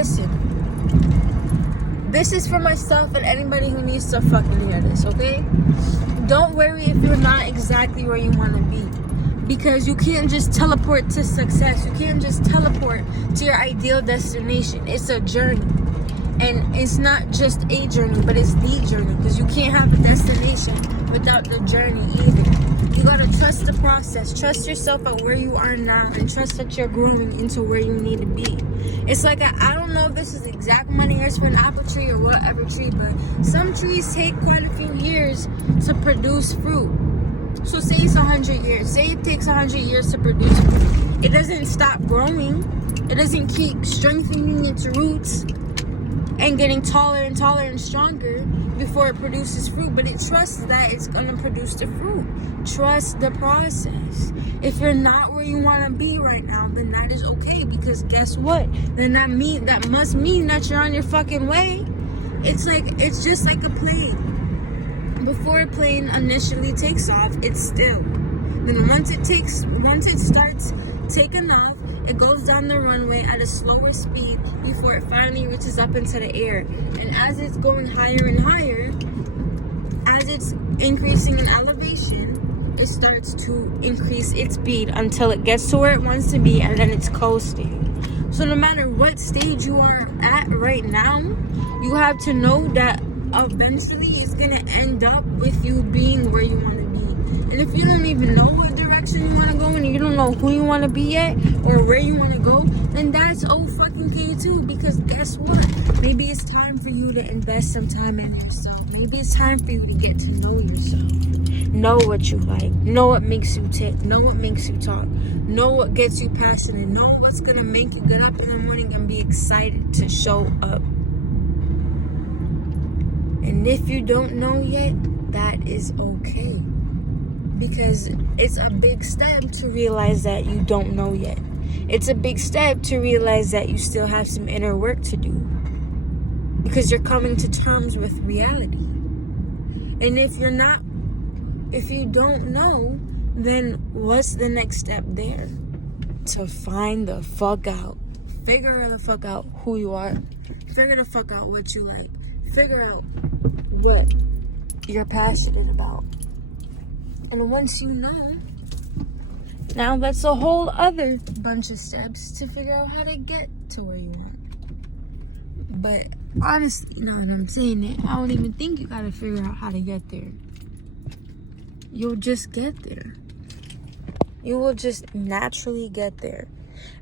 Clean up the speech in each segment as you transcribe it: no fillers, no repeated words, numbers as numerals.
listen. This is for myself and anybody who needs to fucking hear this, okay? Don't worry if you're not exactly where you want to be. Because you can't just teleport to success. You can't just teleport to your ideal destination. It's a journey. And it's not just a journey, but it's the journey. Because you can't have a destination without the journey either. You gotta trust the process. Trust yourself at where you are now. And trust that you're growing into where you need to be. It's like, I don't know if this is exact many years for an apple tree or whatever tree. But some trees take quite a few years to produce fruit. So say it's 100 years. Say it takes 100 years to produce fruit. It doesn't stop growing. It doesn't keep strengthening its roots and getting taller and taller and stronger before it produces fruit. But it trusts that it's going to produce the fruit. Trust the process. If you're not where you want to be right now, then that is okay. Because guess what? Then that must mean that you're on your fucking way. It's just like a plane. Before a plane initially takes off, it's still. Then once it starts taking off, it goes down the runway at a slower speed before it finally reaches up into the air. And as it's going higher and higher, as it's increasing in elevation, it starts to increase its speed until it gets to where it wants to be, and then it's coasting. So no matter what stage you are at right now, you have to know that eventually it's gonna end up with you being where you want to be. And if you don't even know what direction you want to go and you don't know who you want to be yet or where you want to go, then that's fucking okay too. Because guess what? Maybe it's time for you to invest some time in yourself. Maybe it's time for you to get to know yourself. Know what you like. Know what makes you tick. Know what makes you talk. Know what gets you passionate. Know what's gonna make you get up in the morning and be excited to show up. And if you don't know yet, that is okay. Because it's a big step to realize that you don't know yet. It's a big step to realize that you still have some inner work to do. Because you're coming to terms with reality. And if you don't know, then what's the next step there? To find the fuck out. Figure the fuck out who you are. Figure the fuck out what you like. Figure out what you're passionate about. And once you know, now that's a whole other bunch of steps to figure out how to get to where you want. But honestly, now that I'm saying it, I don't even think you gotta figure out how to get there. You'll just get there. You will just naturally get there.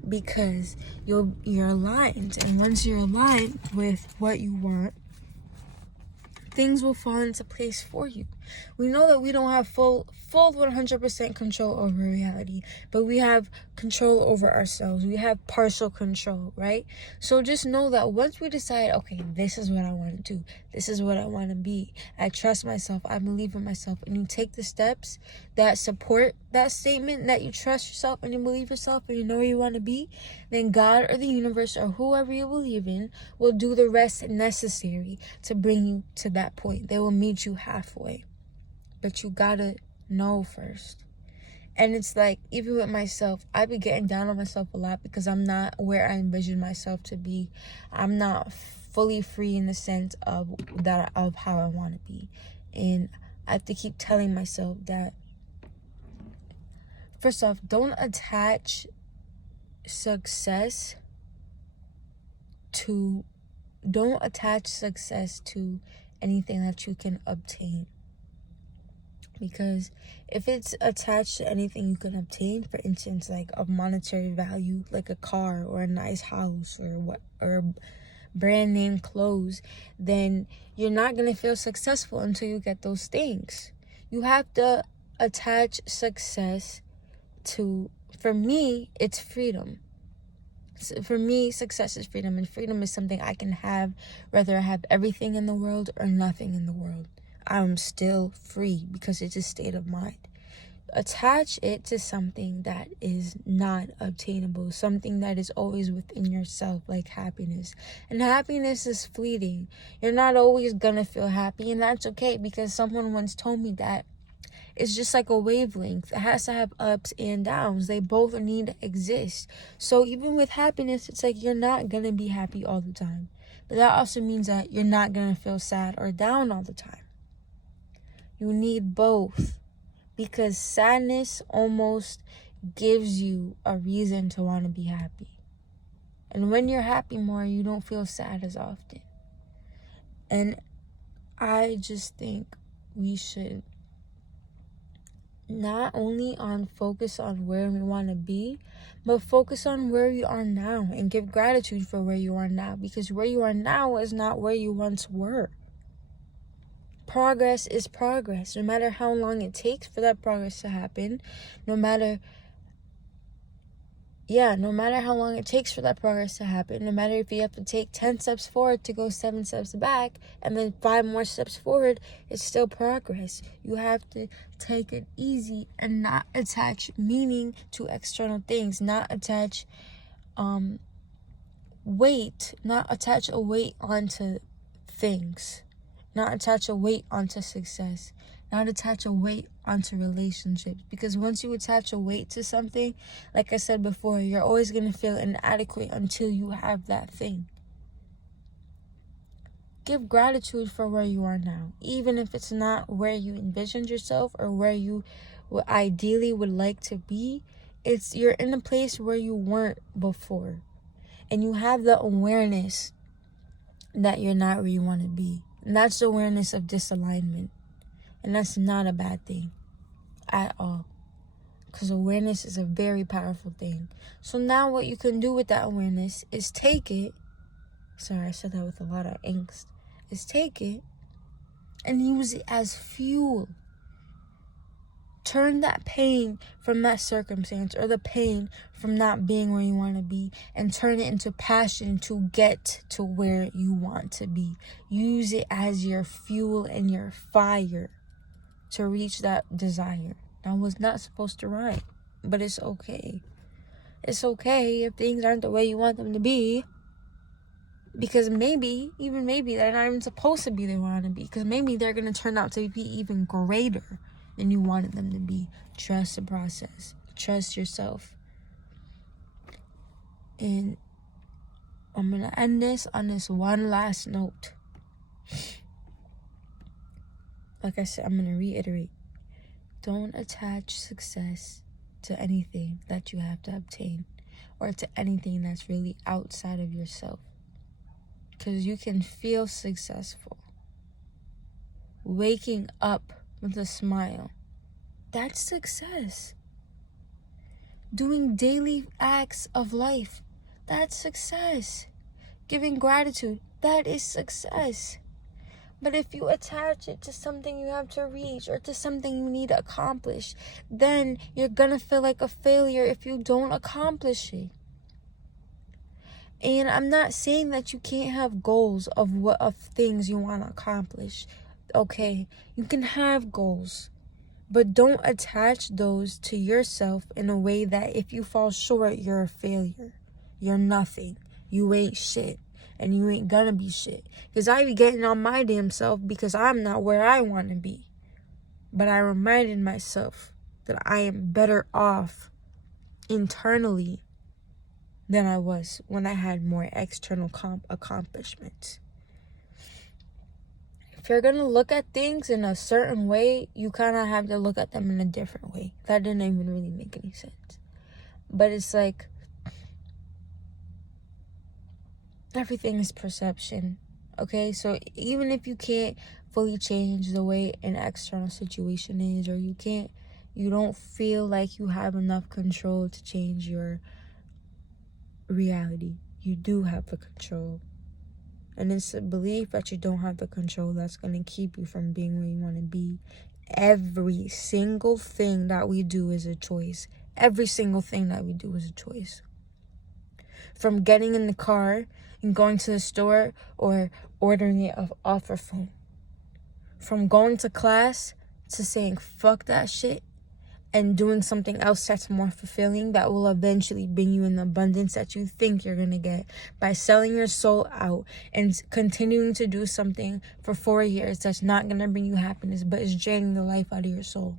Because you're aligned. And once you're aligned with what you want, things will fall into place for you. We know that we don't have full 100% control over reality, but we have control over ourselves. We have partial control, right? So just know that once we decide, okay, this is what I want to do, this is what I want to be, I trust myself, I believe in myself, and you take the steps that support that statement, that you trust yourself and you believe yourself and you know where you want to be, then God or the universe or whoever you believe in will do the rest necessary to bring you to that point. They will meet you halfway. But you gotta know first. And it's like, even with myself, I be getting down on myself a lot because I'm not where I envision myself to be. I'm not fully free in the sense of how I want to be. And I have to keep telling myself that, first off, don't attach success to anything that you can obtain. Because if it's attached to anything you can obtain, for instance, like a monetary value, like a car or a nice house or brand name clothes, then you're not going to feel successful until you get those things. You have to attach success to, for me, it's freedom. For me, success is freedom, and freedom is something I can have whether I have everything in the world or nothing in the world. I'm still free because it's a state of mind. Attach it to something that is not obtainable, something that is always within yourself, like happiness. And happiness is fleeting. You're not always gonna feel happy, and that's okay, because someone once told me that It's just like a wavelength. It has to have ups and downs. They both need to exist. So even with happiness, it's like you're not going to be happy all the time. But that also means that you're not going to feel sad or down all the time. You need both. Because sadness almost gives you a reason to want to be happy. And when you're happy more, you don't feel sad as often. And I just think we should not only focus on where we want to be, but focus on where we are now and give gratitude for where you are now, because where you are now is not where you once were. Progress is progress, no matter how long it takes for that progress to happen, no matter how long it takes for that progress to happen, no matter if you have to take 10 steps forward to go 7 steps back and then 5 more steps forward, it's still progress. You have to take it easy and not attach meaning to external things, not attach weight onto things, not attach a weight onto success, not attach a weight onto relationships. Because once you attach a weight to something, like I said before, you're always going to feel inadequate until you have that thing. Give gratitude for where you are now, even if it's not where you envisioned yourself or where you ideally would like to be. You're in a place where you weren't before, and you have the awareness that you're not where you want to be. And that's the awareness of disalignment. And that's not a bad thing at all. Because awareness is a very powerful thing. So now what you can do with that awareness is take it. Sorry, I said that with a lot of angst. Is take it and use it as fuel. Turn that pain from that circumstance or the pain from not being where you want to be and turn it into passion to get to where you want to be. Use it as your fuel and your fire to reach that desire. That was not supposed to rhyme, but it's okay. It's okay if things aren't the way you want them to be, because maybe they're not even supposed to be the way you want to be, because maybe they're going to turn out to be even greater than you wanted them to be. Trust the process. Trust yourself. And I'm going to end this on this one last note. Like I said, I'm going to reiterate. Don't attach success to anything that you have to obtain or to anything that's really outside of yourself. Because you can feel successful. Waking up with a smile, that's success. Doing daily acts of life, that's success. Giving gratitude, that is success. But if you attach it to something you have to reach or to something you need to accomplish, then you're gonna feel like a failure if you don't accomplish it. And I'm not saying that you can't have goals of things you want to accomplish. Okay, you can have goals, but don't attach those to yourself in a way that if you fall short, you're a failure. You're nothing. You ain't shit. And you ain't gonna be shit. Because I be getting on my damn self because I'm not where I want to be. But I reminded myself that I am better off internally than I was when I had more external accomplishments. If you're gonna look at things in a certain way, you kind of have to look at them in a different way. That didn't even really make any sense. But it's like, everything is perception. Okay, so even if you can't fully change the way an external situation is, or you don't feel like you have enough control to change your reality, you do have the control. And it's a belief that you don't have the control that's going to keep you from being where you want to be. Every single thing that we do is a choice. Every single thing that we do is a choice. From getting in the car and going to the store or ordering it off our phone. From going to class to saying fuck that shit and doing something else that's more fulfilling, that will eventually bring you in the abundance that you think you're going to get, by selling your soul out and continuing to do something for 4 years that's not going to bring you happiness, but is draining the life out of your soul.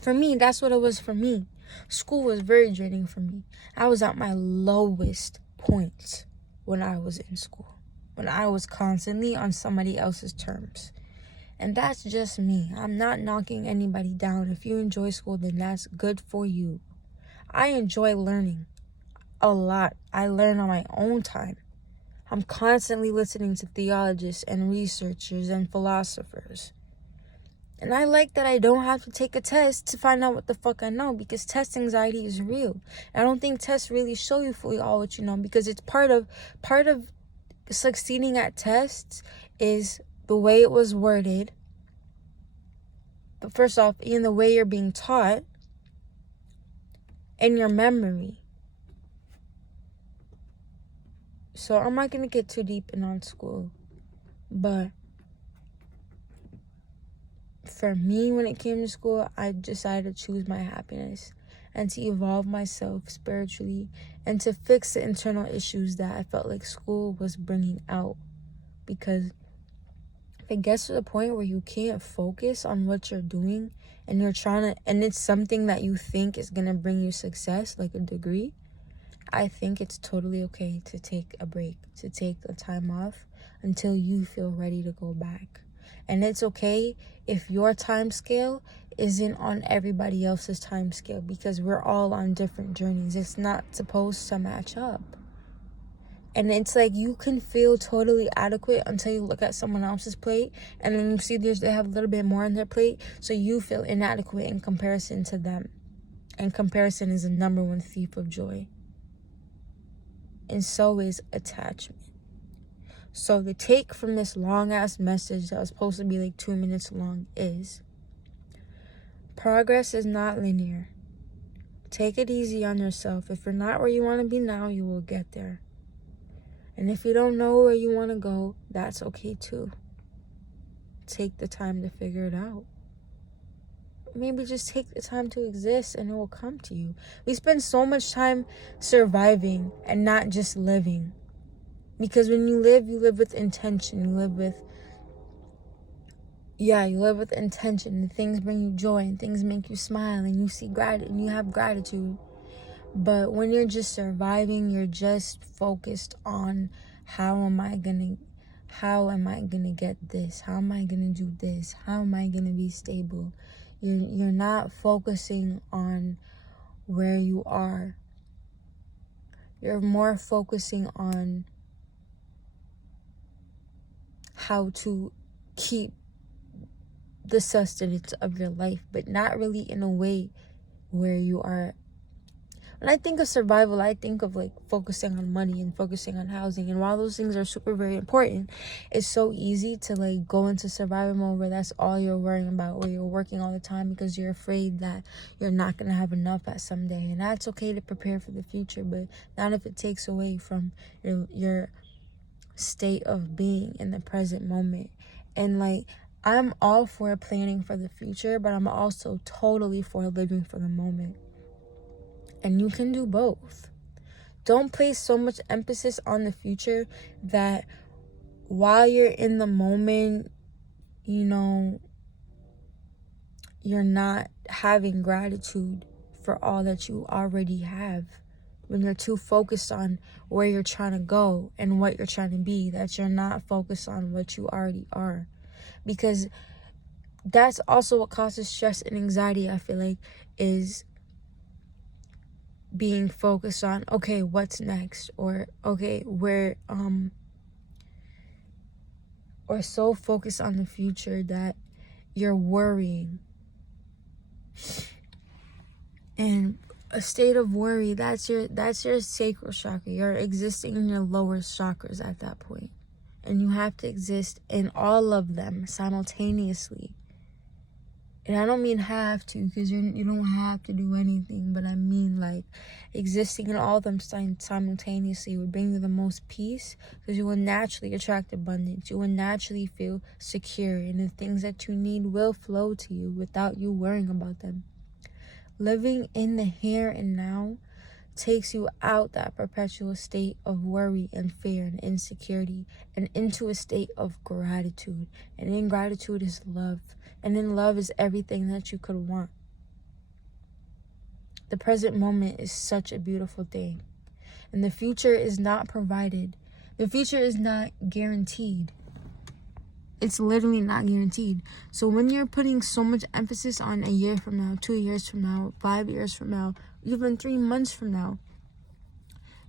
For me, that's what it was for me. School was very draining for me. I was at my lowest point when I was in school, when I was constantly on somebody else's terms. And that's just me. I'm not knocking anybody down. If you enjoy school, then that's good for you. I enjoy learning a lot. I learn on my own time. I'm constantly listening to theologians and researchers and philosophers. And I like that I don't have to take a test to find out what the fuck I know, because test anxiety is real. I don't think tests really show you fully all what you know, because it's part of succeeding at tests is the way it was worded. But first off, in the way you're being taught and your memory. So I'm not going to get too deep in on school. But for me, when it came to school, I decided to choose my happiness and to evolve myself spiritually and to fix the internal issues that I felt like school was bringing out. Because if it gets to the point where you can't focus on what you're doing and you're trying to, and it's something that you think is going to bring you success, like a degree, I think it's totally okay to take a break, to take the time off until you feel ready to go back. And it's okay if your time scale isn't on everybody else's time scale, because we're all on different journeys. It's not supposed to match up. And it's like you can feel totally adequate until you look at someone else's plate and then you see they have a little bit more on their plate, so you feel inadequate in comparison to them. And comparison is the number one thief of joy. And so is attachment. So the take from this long-ass message that was supposed to be like 2 minutes long is: progress is not linear. Take it easy on yourself. If you're not where you want to be now, you will get there. And if you don't know where you want to go, that's okay too. Take the time to figure it out. Maybe just take the time to exist and it will come to you. We spend so much time surviving and not just living. Because when you live with intention. You live with intention. And things bring you joy and things make you smile and you see gratitude and you have gratitude. But when you're just surviving, you're just focused on how am I gonna get this? How am I gonna do this? How am I gonna be stable? You're not focusing on where you are. You're more focusing on how to keep the sustenance of your life, but not really in a way where you are. When I think of survival, I think of like focusing on money and focusing on housing. And while those things are super, very important, it's so easy to like go into survival mode where that's all you're worrying about, where you're working all the time because you're afraid that you're not going to have enough at some day. And that's okay to prepare for the future, but not if it takes away from your state of being in the present moment. And like, I'm all for planning for the future, but I'm also totally for living for the moment. And you can do both. Don't place so much emphasis on the future that while you're in the moment, you're not having gratitude for all that you already have. When you're too focused on where you're trying to go and what you're trying to be, that you're not focused on what you already are. Because that's also what causes stress and anxiety, I feel like, is being focused on, okay, what's next? Or, okay, or so focused on the future that you're worrying. And a state of worry, that's your sacral chakra. You're existing in your lower chakras at that point. And you have to exist in all of them simultaneously. And I don't mean have to, because you don't have to do anything, but I mean like existing in all of them simultaneously would bring you the most peace, because you will naturally attract abundance. You will naturally feel secure, and the things that you need will flow to you without you worrying about them. Living in the here and now takes you out that perpetual state of worry and fear and insecurity and into a state of gratitude. And in gratitude is love. And in love is everything that you could want. The present moment is such a beautiful thing. And the future is not provided. The future is not guaranteed. It's literally not guaranteed. So when you're putting so much emphasis on a year from now, 2 years from now, 5 years from now, even 3 months from now,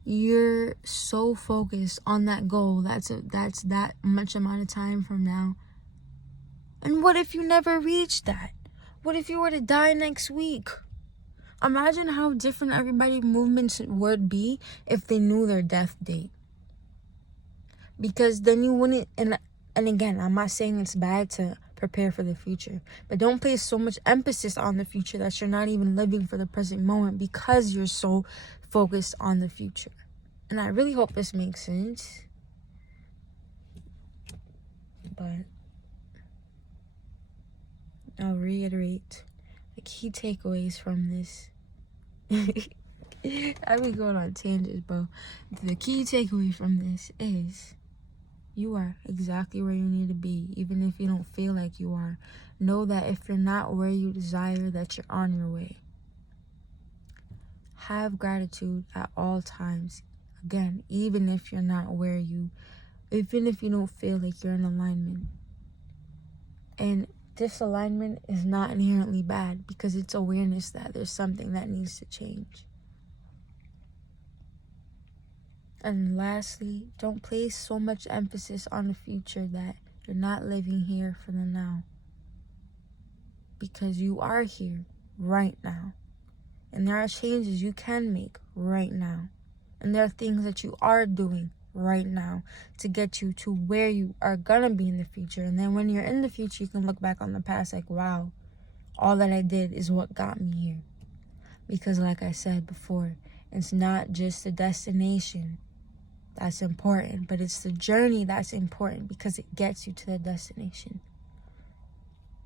you're so focused on that goal. That's that much amount of time from now. And what if you never reach that? What if you were to die next week? Imagine how different everybody's movements would be if they knew their death date. Because then you wouldn't, and again, I'm not saying it's bad to prepare for the future, but don't place so much emphasis on the future that you're not even living for the present moment because you're so focused on the future. And I really hope this makes sense. But I'll reiterate the key takeaways from this. I be going on tangents, bro. The key takeaway from this is you are exactly where you need to be, even if you don't feel like you are. Know that if you're not where you desire, that you're on your way. Have gratitude at all times. Again, even if you're not even if you don't feel like you're in alignment. And disalignment is not inherently bad because it's awareness that there's something that needs to change. And lastly, don't place so much emphasis on the future that you're not living here for the now. Because you are here right now. And there are changes you can make right now. And there are things that you are doing right now to get you to where you are gonna be in the future. And then when you're in the future, you can look back on the past like, wow, all that I did is what got me here. Because like I said before, it's not just the destination that's important, but it's the journey that's important because it gets you to the destination.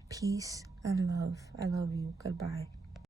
Peace and love. I love you. Goodbye.